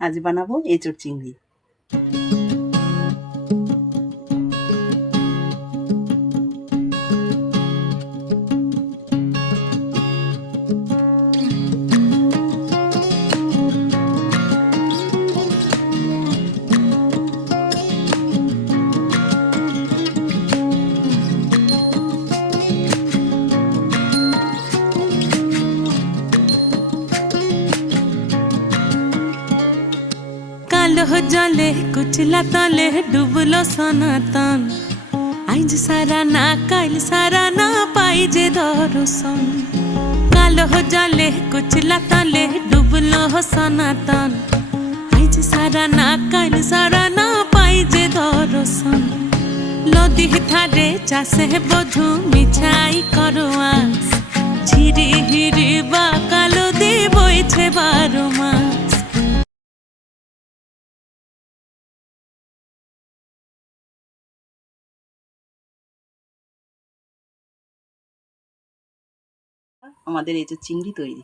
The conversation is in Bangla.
আজ বানাবো এঁচোড় চিংড়ি। কালো জলে কুচলা তলে ডুবলো সনাতন, আইজ সারা না কাল সারা না পাই যে দর্শন। কালো জলে কুচলা তলে ডুবলো সনাতন, আইজ সারা না কাল সারা না পাই যে দর্শন। নদী ধারে চাষে বধু মিছাই করো আস, ঝিরি হিরি বা কালো দি বইছে 12 মাস। আমাদের এঁচোড় চিংড়ি তৈরি।